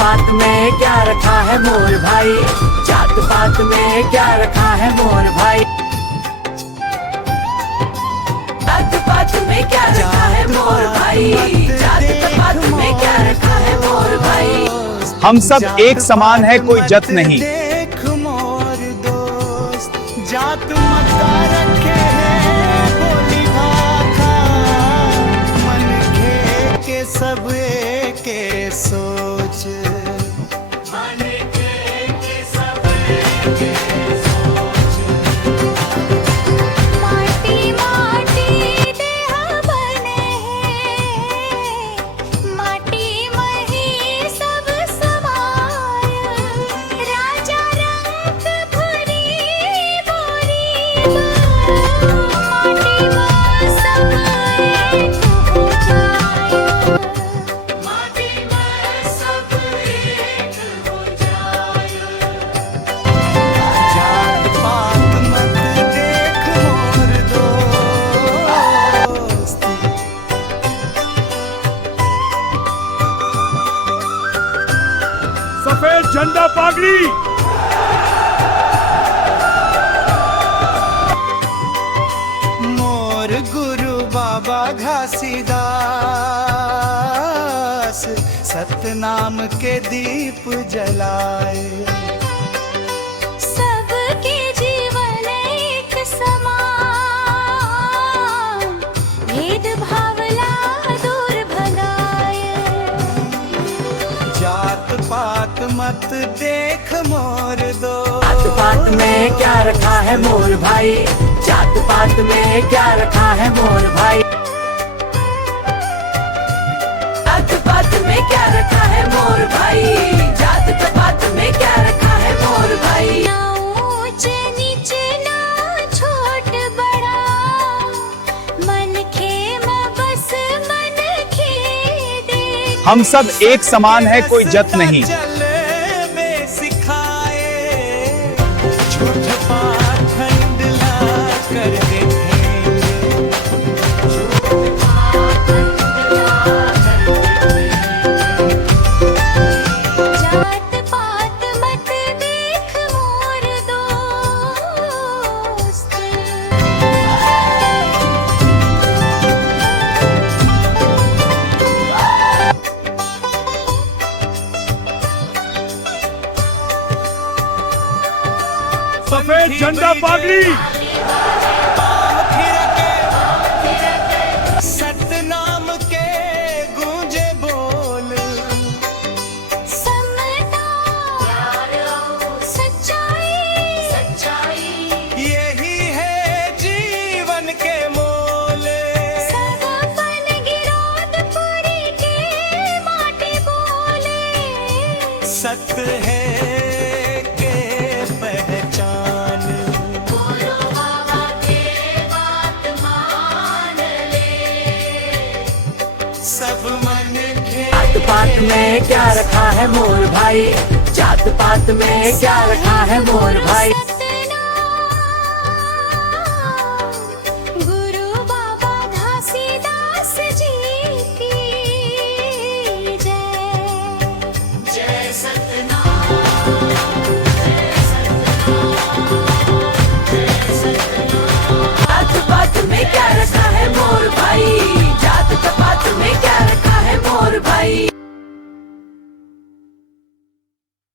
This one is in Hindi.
पात में क्या रखा है मोर भाई, जात पात में क्या रखा है मोर भाई, जात पात में क्या रखा है मोर भाई, जात पात में क्या रखा है मोर भाई। हम सब एक समान है, कोई जत नहीं। देख मोर दोस्त, जात मत रखे है बोली भाखा, मन खे के सब के सोच, मन खे के सब के सोच। माटी माटी देह बने हैं, माटी मही सब समाय, राजा रंग भरी बोरी, माटी में सब एक हो जाए, माटी में सब एक हो जाए। जात पात मत देख मोर दोस्त, सफेद झंडा पागड़ी। मोर गुरु बाबा घासीदास, सतनाम के दीप जलाए, सबके जीवन एक समान, भेद भावला दूर भगाए, जात पात मत देख मोर दो। जात पात में क्या रखा है मोर भाई, जात पात में क्या रखा है मोर भाई, जात पात में क्या रखा है मोर भाई, जात पात में क्या रखा है मोर भाई। ना ऊंच नीच ना छोट बड़ा, मन खेम बस मन खेदे। हम सब एक समान है, कोई जत नहीं। चल में सिखाए, झूठ पाखंड ला कर देखेंगे। जात पात मत देख मोर दोस्त, सफेद झंडा पागड़ी। सतनाम के गूंजे बोल, समता सच्चाई यही है जीवन के मोल। सबपन गिरोद पुरी के माटी बोले, सत है के पहचान, बोलो बाबा के बात मान ले, सब मन खे जात पात में क्या रखा है मोर भाई, जात पात में क्या रखा है मोर भाई।